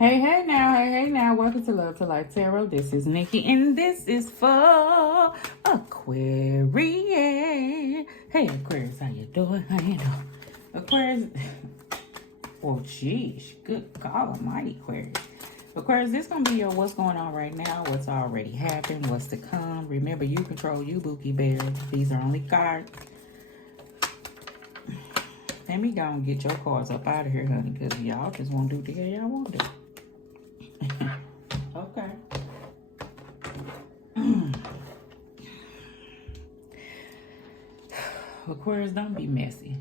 Hey now, welcome to Love to Life Tarot. This is Nikki, and this is for Aquarius. Hey Aquarius, how you doing? How you doing? Aquarius, well, geez, good God almighty, Aquarius. Aquarius, this gonna be your what's going on right now, what's already happened, what's to come. Remember, you control you, Bookie Bear. These are only cards. Let me go and get your cards up out of here, honey, because y'all just won't do the hell y'all want to do. Okay. Aquarius, don't be messy.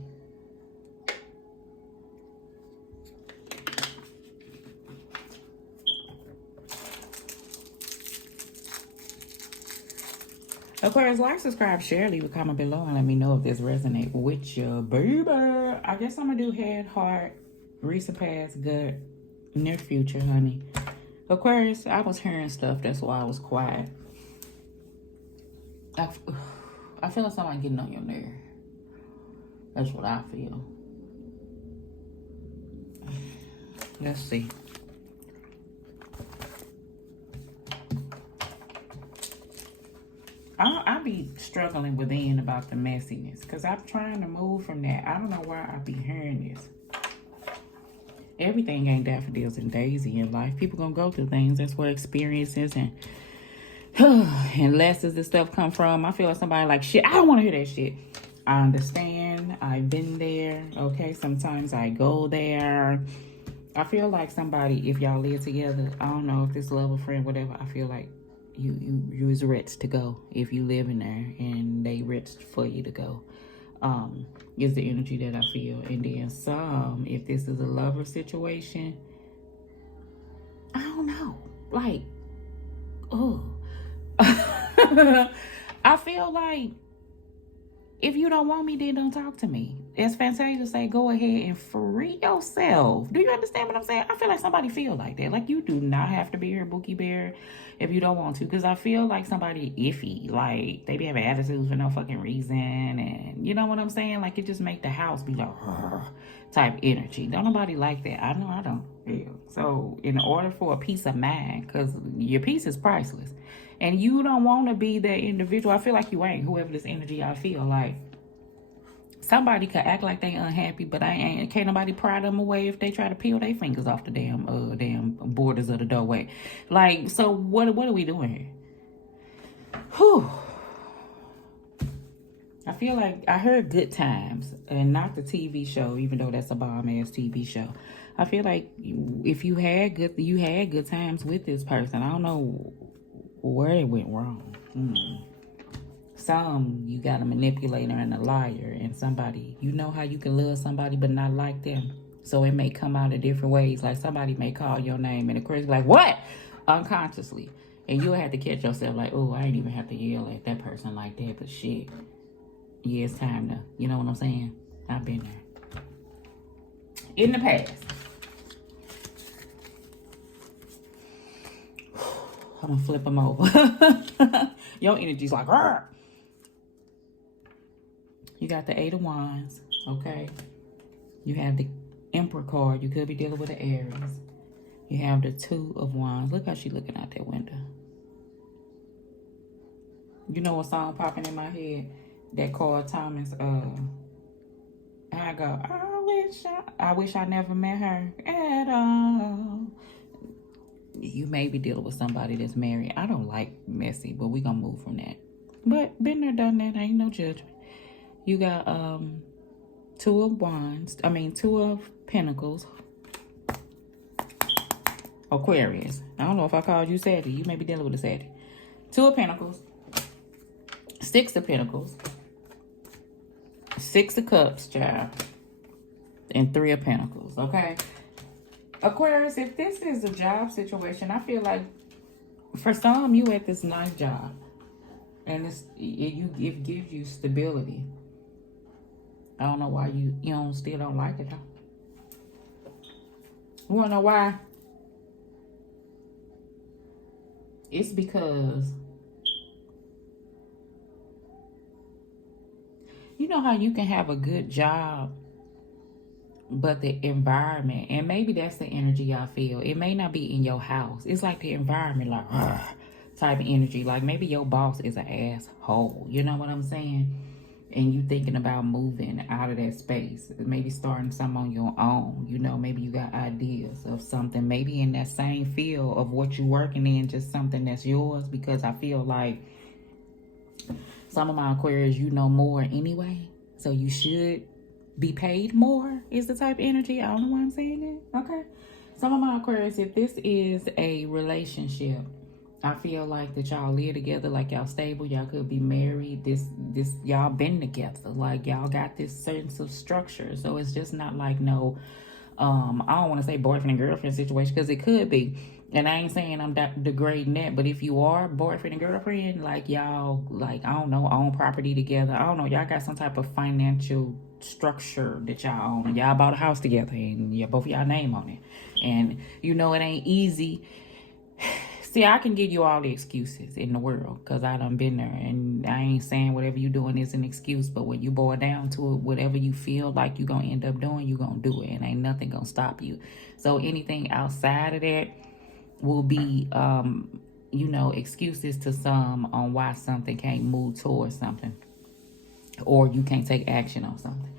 Aquarius, like, subscribe, share, leave a comment below, and let me know if this resonates with you, baby. I guess I'm going to do head, heart, recent past, gut, near future, honey. Aquarius, I was hearing stuff. That's why I was quiet. I feel like somebody getting on your nerve. That's what I feel. Let's see. I be struggling within about the messiness because I'm trying to move from that. I don't know why I be hearing this. Everything ain't daffodils and daisy in life. People gonna go through things. That's where experiences and lessons and stuff come from. I feel like somebody like, shit, I don't want to hear that shit. I understand. I've been there. Okay, sometimes I go there. I feel like somebody, if y'all live together, I don't know if this love a friend, whatever, I feel like you is rich to go if you live in there and they rich for you to go. Is the energy that I feel. And then some, if this is a lover situation, I don't know. Like, oh. I feel like if you don't want me, then don't talk to me. As Fantasia say, go ahead and free yourself. Do you understand what I'm saying? I feel like somebody feel like that. Like, you do not have to be here, Bookie Bear, if you don't want to. Because I feel like somebody iffy. Like, they be having attitudes for no fucking reason. And you know what I'm saying? Like, it just make the house be like, type energy. Don't nobody like that. I know I don't. Yeah. So, in order for a peace of mind, because your peace is priceless, and you don't want to be that individual. I feel like you ain't. Whoever this energy, I feel like somebody could act like they unhappy, but I ain't. Can't nobody pry them away if they try to peel their fingers off the damn borders of the doorway. Like, so what are we doing here? Whew. I feel like I heard Good Times, and not the TV show, even though that's a bomb-ass TV show. I feel like if you had good times with this person. I don't know where it went wrong. Some, you got a manipulator and a liar, and somebody, you know how you can love somebody but not like them. So it may come out in different ways. Like, somebody may call your name and the crazy like, what? Unconsciously. And you'll have to catch yourself like, oh, I ain't even have to yell at that person like that, but shit. Yeah, it's time to, you know what I'm saying? I've been there. In the past. I'm gonna flip them over. Your energy's like, argh. You got the 8 of Wands, okay? You have the Emperor card. You could be dealing with the Aries. You have the 2 of Wands. Look how she's looking out that window. You know what song popping in my head? That Carl Thomas, I go, I wish I never met her at all. You may be dealing with somebody that's married. I don't like messy, but we gonna move from that. But been there, done that. Ain't no judgment. You got 2 of Wands. 2 of Pentacles. Aquarius. I don't know if I called you Sagittarius. You may be dealing with a Sagittarius. 2 of Pentacles. 6 of Pentacles. 6 of Cups, child. And 3 of Pentacles, okay? Aquarius, if this is a job situation, I feel like for some, you at this nice job. And it gives you stability. I don't know why you still don't like it, though. You wanna know why? It's because you know how you can have a good job but the environment, and maybe that's the energy I feel. It may not be in your house. It's like the environment, like type of energy. Like maybe your boss is an asshole. You know what I'm saying? And you thinking about moving out of that space, maybe starting something on your own. You know, maybe you got ideas of something, maybe in that same field of what you're working in, just something that's yours. Because I feel like some of my Aquarius, you know more anyway, so you should be paid more is the type of energy. I don't know why I'm saying it. Okay. Some of my Aquarius, if this is a relationship, I feel like that y'all live together, like y'all stable, y'all could be married. This y'all been together, like y'all got this sense of structure. So it's just not like no, I don't want to say boyfriend and girlfriend situation, because it could be. And I ain't saying I'm degrading that, but if you are boyfriend and girlfriend, like y'all, like, I don't know, own property together. I don't know, y'all got some type of financial structure that y'all own. Y'all bought a house together and both of y'all name on it. And you know it ain't easy. See, I can give you all the excuses in the world because I done been there, and I ain't saying whatever you doing is an excuse, but when you boil down to it, whatever you feel like you gonna end up doing, you gonna do it, and ain't nothing gonna stop you. So anything outside of that will be, you know, excuses to some on why something can't move towards something, or you can't take action on something.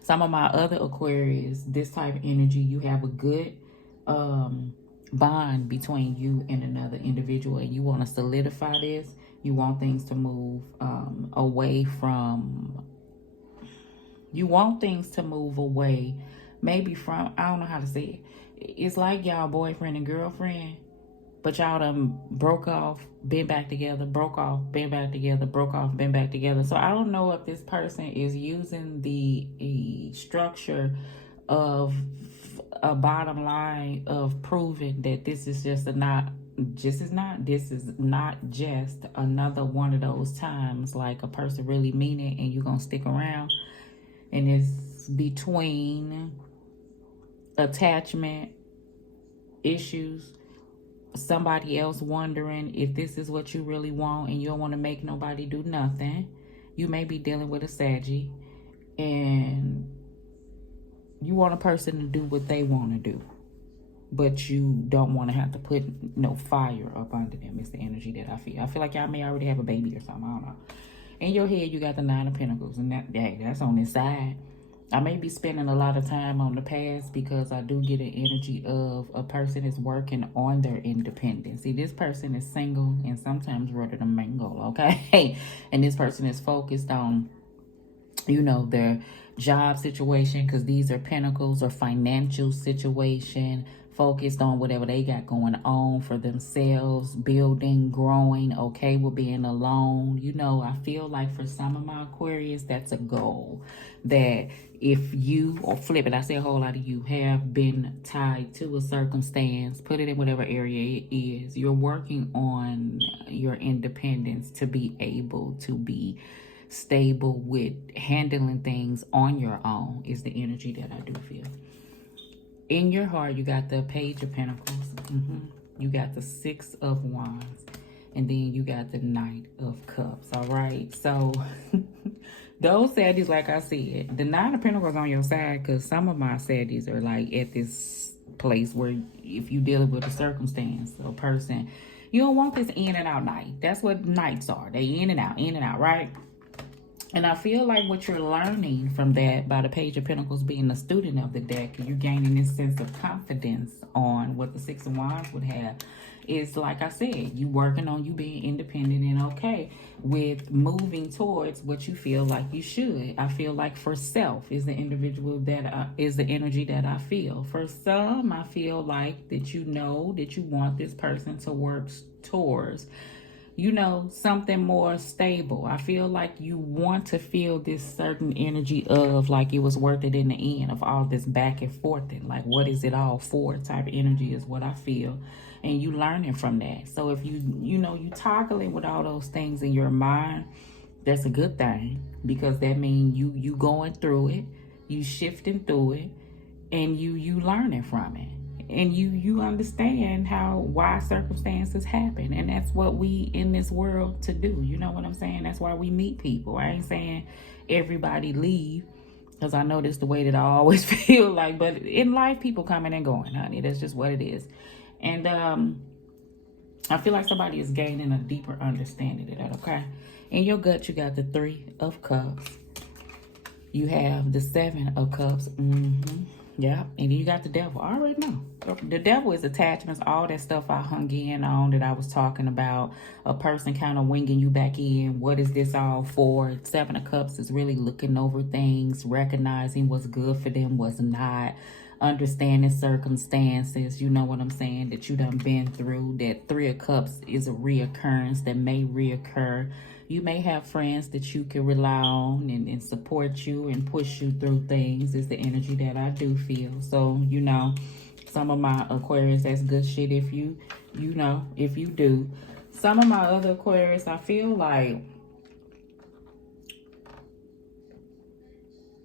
Some of my other Aquarius, this type of energy, you have a good bond between you and another individual, and you want to solidify this. You want things to move away from, you want things to move away maybe from, I don't know how to say it. It's like y'all boyfriend and girlfriend, but y'all done broke off, been back together, broke off, been back together, broke off, been back together. So I don't know if this person is using the structure of a bottom line of proving that this is just this is not just another one of those times, like a person really mean it and you're gonna stick around. And it's between attachment issues, somebody else wondering if this is what you really want, and you don't want to make nobody do nothing. You may be dealing with a Saggy, and you want a person to do what they want to do, but you don't want to have to put no fire up under them. It's the energy that I feel. I feel like y'all may already have a baby or something. I don't know. In your head, you got the Nine of Pentacles, and that's on this side. I may be spending a lot of time on the past because I do get an energy of a person is working on their independence. See, this person is single and sometimes ready to mingle, okay? And this person is focused on, you know, their job situation, because these are pentacles, or financial situation, focused on whatever they got going on for themselves, building, growing, okay with being alone. You know, I feel like for some of my Aquarius, that's a goal. That if you, or flip it, I say a whole lot of you, have been tied to a circumstance, put it in whatever area it is, you're working on your independence to be able to be stable with handling things on your own, is the energy that I do feel. In your heart, you got the Page of Pentacles. You got the Six of Wands. And then you got the Knight of Cups. All right. So those Saddies, like I said, the Nine of Pentacles on your side, because some of my Saddies are like at this place where if you deal with a circumstance, a person, you don't want this in and out night. That's what nights are. They in and out, right? And I feel like what you're learning from that, by the Page of Pentacles being the student of the deck, and you're gaining this sense of confidence on what the Six of Wands would have, is, like I said, you working on you being independent and okay with moving towards what you feel like you should. I feel like for self is the individual that is the energy that I feel. For some, I feel like that you know that you want this person to work towards, you know, something more stable. I feel like you want to feel this certain energy of like it was worth it in the end, of all this back and forth, and like what is it all for type of energy is what I feel. And you learning from that. So if you know, you toggling with all those things in your mind, that's a good thing, because that means you going through it, you shifting through it, and you learning from it. And you understand why circumstances happen. And that's what we in this world to do. You know what I'm saying? That's why we meet people. I ain't saying everybody leave Because I know this the way that I always feel like. But in life, people coming and going, honey. That's just what it is. And I feel like somebody is gaining a deeper understanding of that, okay? In your gut, you got the 3 of Cups. You have the 7 of Cups. Yeah. And then you got the devil. I already know. The devil is attachments, all that stuff I hung in on that I was talking about. A person kind of winging you back in. What is this all for? 7 of Cups is really looking over things, recognizing what's good for them, what's not, understanding circumstances, you know what I'm saying, that you done been through. That 3 of Cups is a reoccurrence that may reoccur. You may have friends that you can rely on and support you and push you through things, is the energy that I do feel. So, you know, some of my Aquarius, that's good shit if you know, if you do. Some of my other Aquarius, I feel like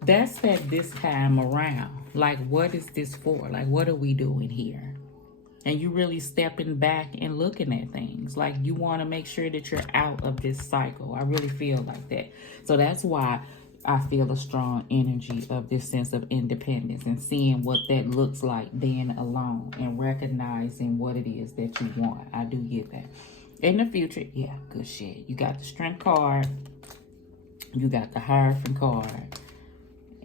that's that this time around. Like, what is this for? Like, what are we doing here? And you really stepping back and looking at things. Like, you want to make sure that you're out of this cycle. I really feel like that. So that's why I feel a strong energy of this sense of independence and seeing what that looks like being alone and recognizing what it is that you want. I do get that. In the future, yeah, good shit. You got the Strength card. You got the Hierophant card.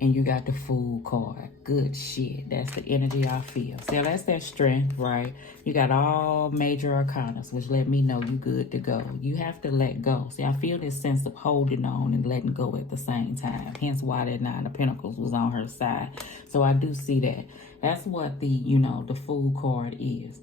And you got the Fool card. Good shit. That's the energy I feel. So that's that strength, right? You got all major arcanas, which let me know you good to go. You have to let go. See, I feel this sense of holding on and letting go at the same time. Hence why that 9 of Pentacles was on her side. So I do see that. That's what the, you know, the Fool card is.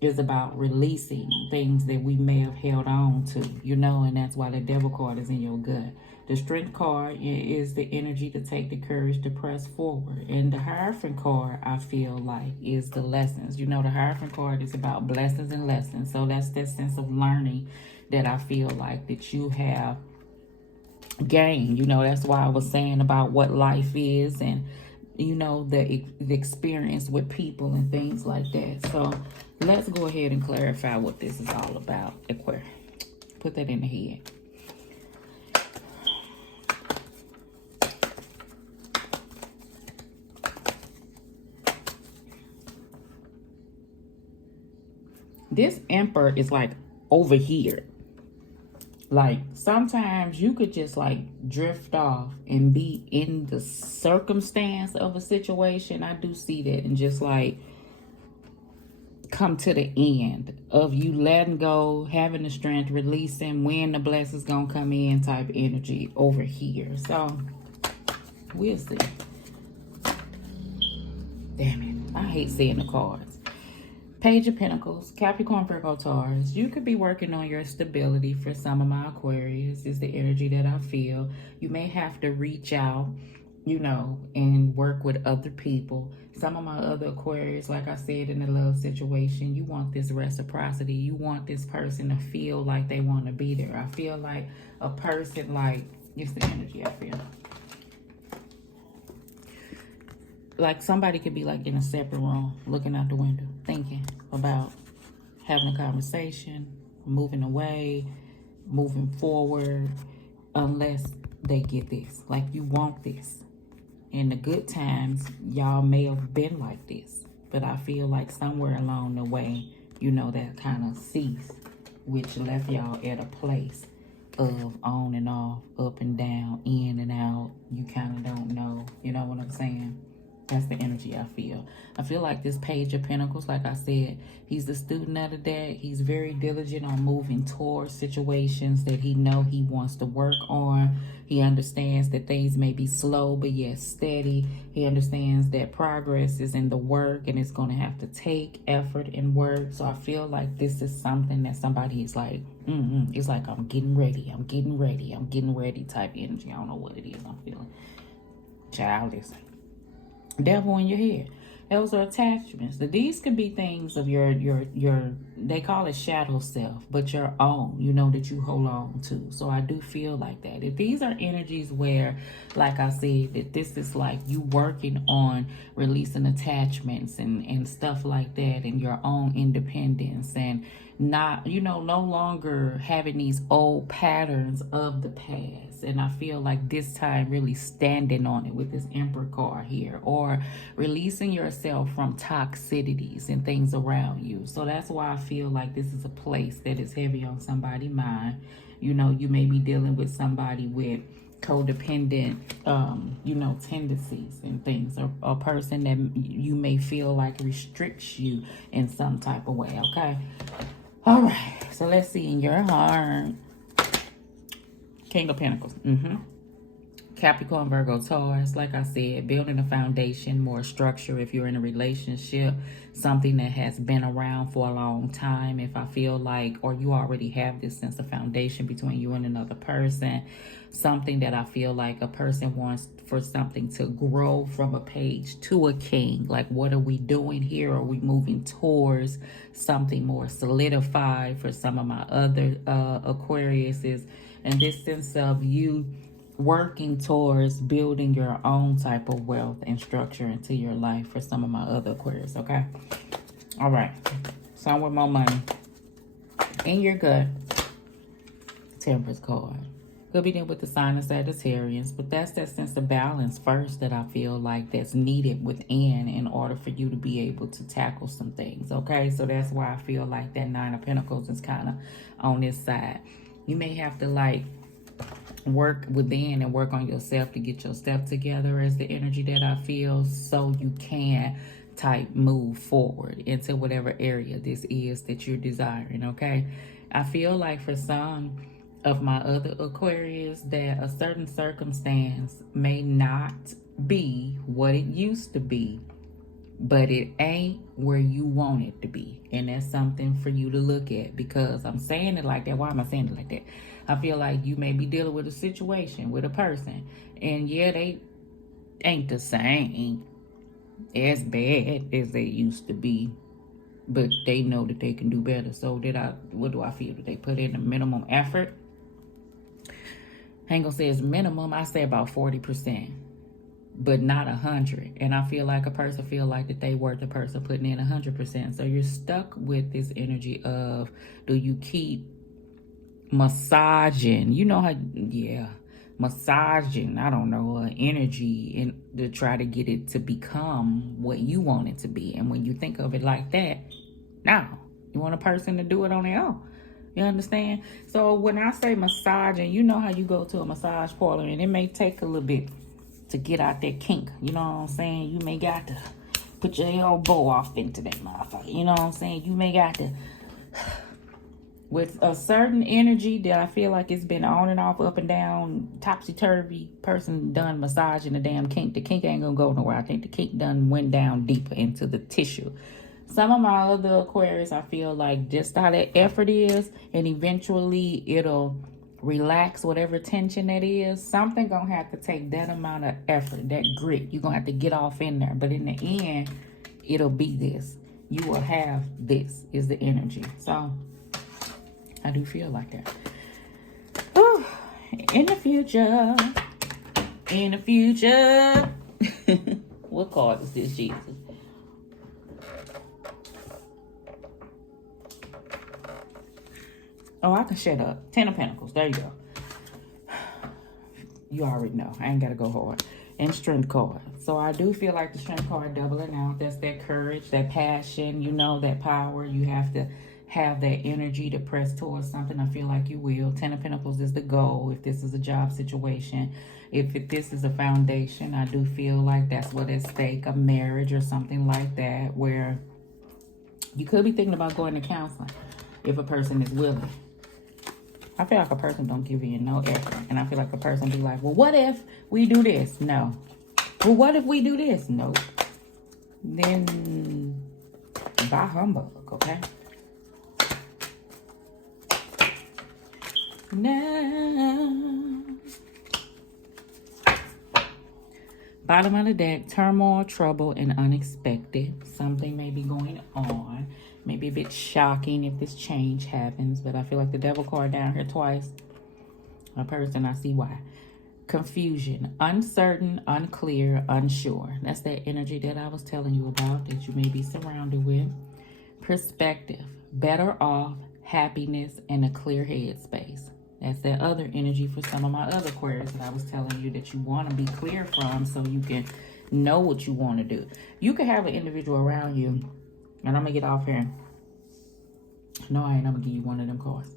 It's about releasing things that we may have held on to, you know, and that's why the Devil card is in your gut. The Strength card is the energy to take the courage to press forward. And the Hierophant card, I feel like, is the lessons. You know, the Hierophant card is about blessings and lessons. So that's that sense of learning that I feel like that you have gained. You know, that's why I was saying about what life is and, you know, the experience with people and things like that. So let's go ahead and clarify what this is all about, Aquarius. Put that in the head. This Emperor is like over here. Like sometimes you could just like drift off and be in the circumstance of a situation. I do see that, and just like come to the end of you letting go, having the strength, releasing, when the blessings gonna come in type energy over here. So we'll see. Damn it, I hate seeing the cards. Page of Pentacles, Capricorn, Virgo, Taurus. You could be working on your stability for some of my Aquarius, is the energy that I feel. You may have to reach out, you know, and work with other people. Some of my other Aquarius, like I said, in the love situation, you want this reciprocity. You want this person to feel like they want to be there. I feel like a person, like, it's the energy I feel. Like somebody could be like in a separate room, looking out the window, thinking about having a conversation, moving away, moving forward, unless they get this. Like, you want this. In the good times, y'all may have been like this, but I feel like somewhere along the way, you know, that kind of ceased, which left y'all at a place of on and off, up and down, in and out. You kind of don't know, you know what I'm saying? That's the energy I feel. I feel like this Page of Pentacles, like I said, he's the student of the deck. He's very diligent on moving towards situations that he know he wants to work on. He understands that things may be slow, but yet steady. He understands that progress is in the work and it's going to have to take effort and work. So I feel like this is something that somebody is like, it's like, I'm getting ready. I'm getting ready. I'm getting ready type energy. I don't know what it is I'm feeling. Childish. Devil in your head. Those are attachments. These could be things of your they call it shadow self, but your own, you know, that you hold on to. So I do feel like that. If these are energies where, like I said, that this is like you working on releasing attachments and stuff like that, and your own independence, and not, you know, no longer having these old patterns of the past. And I feel like this time really standing on it with this Emperor card here, or releasing yourself from toxicities and things around you. So that's why I feel like this is a place that is heavy on somebody's mind. You know, you may be dealing with somebody with codependent you know, tendencies and things, or a person that you may feel like restricts you in some type of way. Okay, all right, so let's see. In your heart, King of Pentacles, Capricorn, Virgo, Taurus. Like I said, building a foundation, more structure if you're in a relationship, something that has been around for a long time. If I feel like, or you already have this sense of foundation between you and another person, something that I feel like a person wants for something to grow from a page to a king. Like, what are we doing here? Are we moving towards something more solidified? For some of my other Aquariuses, and this sense of you working towards building your own type of wealth and structure into your life for some of my other Aquarius. Okay, all right, some with more money in your gut. Temperance card could be dealing with the sign of Sagittarius, but that's that sense of balance first that I feel like that's needed within in order for you to be able to tackle some things. Okay, so that's why I feel like that Nine of Pentacles is kind of on this side. You may have to like work within and work on yourself to get your stuff together, as the energy that I feel, so you can type move forward into whatever area this is that you're desiring. Okay, I feel like for some of my other Aquarius that a certain circumstance may not be what it used to be, but it ain't where you want it to be. And that's something for you to look at, because I'm saying it like that. Why am I saying it like that? I feel like you may be dealing with a situation with a person, and yeah, they ain't the same as bad as they used to be, but they know that they can do better. So what do I feel? That they put in the minimum effort? I ain't gonna say it's minimum. I say about 40%, but not 100. And I feel like a person feel like that they worth a person putting in 100%. So you're stuck with this energy of, do you keep massaging? You know how, yeah, massaging, I don't know, energy in to try to get it to become what you want it to be. And when you think of it like that, now you want a person to do it on their own. You understand? So when I say massaging, you know how you go to a massage parlor and it may take a little bit to get out that kink. You know what I'm saying? You may got to put your elbow off into that motherfucker. You know what I'm saying? You may got to, with a certain energy that I feel like it's been on and off, up and down, topsy-turvy, person done massaging the damn kink. The kink ain't gonna go nowhere. I think the kink done went down deeper into the tissue. Some of my other Aquarius, I feel like just how that effort is, and eventually it'll relax whatever tension that is. Something gonna have to take that amount of effort, that grit. You're gonna have to get off in there. But in the end, it'll be this. You will have this, is the energy. So I do feel like that. Whew. In the future, what card is this, Jesus? Oh, I can shut up. 10 of Pentacles. There you go. You already know. I ain't got to go hard. And Strength card. So I do feel like the Strength card doubling out. That's that courage, that passion, you know, that power. You have to have that energy to press towards something. I feel like you will. 10 of Pentacles is the goal. If this is a job situation, if this is a foundation, I do feel like that's what at stake. A marriage or something like that, where you could be thinking about going to counseling if a person is willing. I feel like a person don't give you no effort. And I feel like a person be like, well, what if we do this? No. Well, what if we do this? No. Then buy humbug, okay? Now, Bottom of the deck, turmoil, trouble, and unexpected. Something may be going on. Maybe a bit shocking if this change happens, but I feel like the devil card down here twice. A person, I see why. Confusion, uncertain, unclear, unsure. That's that energy that I was telling you about that you may be surrounded with. Perspective, better off, happiness, and a clear head space. That's that other energy for some of my other Aquarius that I was telling you that you want to be clear from so you can know what you want to do. You can have an individual around you, and I'm going to get off here. No, I ain't. I'm going to give you one of them cards.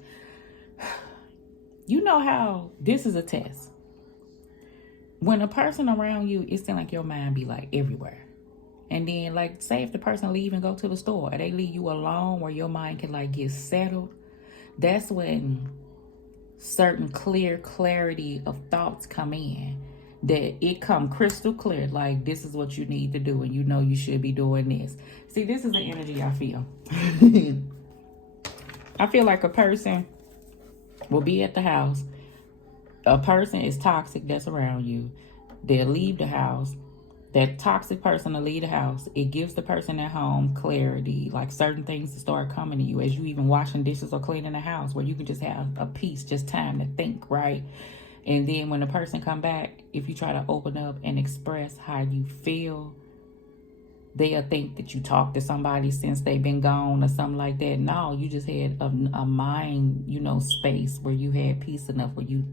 You know how this is a test. When a person around you, it seems like your mind be like everywhere. And then, like, say if the person leave and go to the store, or they leave you alone where your mind can, like, get settled, that's when certain clarity of thoughts come in. That it come crystal clear, like, this is what you need to do, and you know you should be doing this. See, this is the energy I feel. I feel like a person will be at the house. A person is toxic that's around you. They'll leave the house. That toxic person will leave the house. It gives the person at home clarity, like certain things to start coming to you as you even washing dishes or cleaning the house, where you can just have a peace, just time to think, right? And then when the person come back, if you try to open up and express how you feel, they'll think that you talked to somebody since they've been gone or something like that. No, you just had a mind, space where you had peace enough where you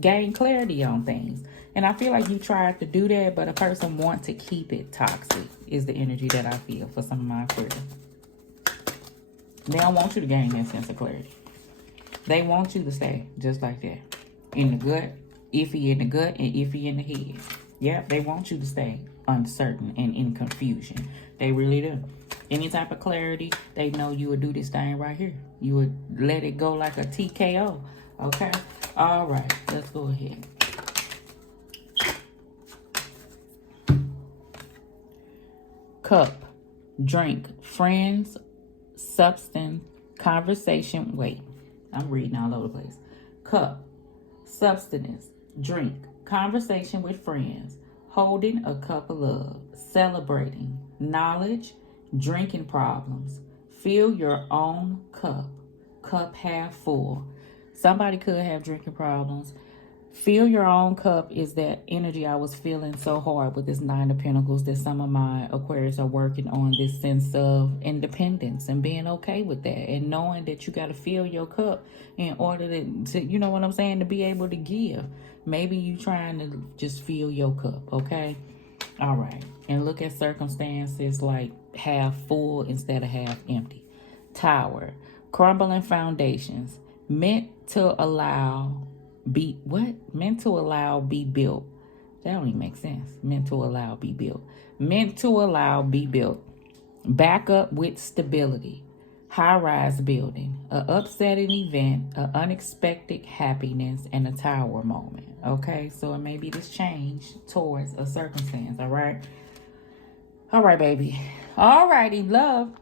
gain clarity on things. And I feel like you tried to do that, but a person wants to keep it toxic is the energy that I feel for some of my Aquarius. They don't want you to gain that sense of clarity. They want you to stay just like that. In the gut, iffy in the gut, and iffy in the head. Yeah, they want you to stay uncertain and in confusion. They really do. Any type of clarity, they know you would do this thing right here. You would let it go like a TKO. Okay? All right, let's go ahead. Cup, drink, friends, substance, conversation. Wait, I'm reading all over the place. Cup, substance, drink, conversation with friends, holding a cup of love, celebrating, knowledge, drinking problems, fill your own cup, cup half full. Somebody could have drinking problems. Fill your own cup is that energy I was feeling so hard with this Nine of Pentacles, that some of my Aquarius are working on this sense of independence and being okay with that, and knowing that you got to fill your cup in order to, you know what I'm saying, to be able to give. Maybe you trying to just fill your cup, okay? All right. And look at circumstances like half full instead of half empty. Tower, crumbling foundations, meant to allow be built. That don't even make sense. Meant to allow be built. Meant to allow be built. Back up with stability. High-rise building. An upsetting event. An unexpected happiness. And a tower moment. Okay? So it may be this change towards a circumstance. All right? All right, baby. All righty. Love.